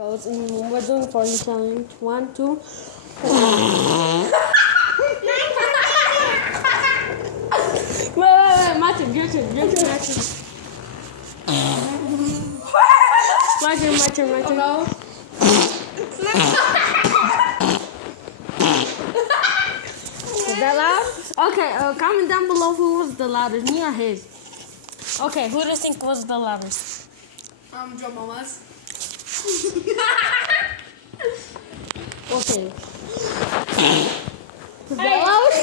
goes and we're doing for the challenge. 1, 2. Wait, my turn, your turn, my turn. My turn. Oh no. Is that loud? Okay, comment down below who was the loudest, me or his. Okay, who do you think was the loudest? Joe Mama's. Okay. Was that loud?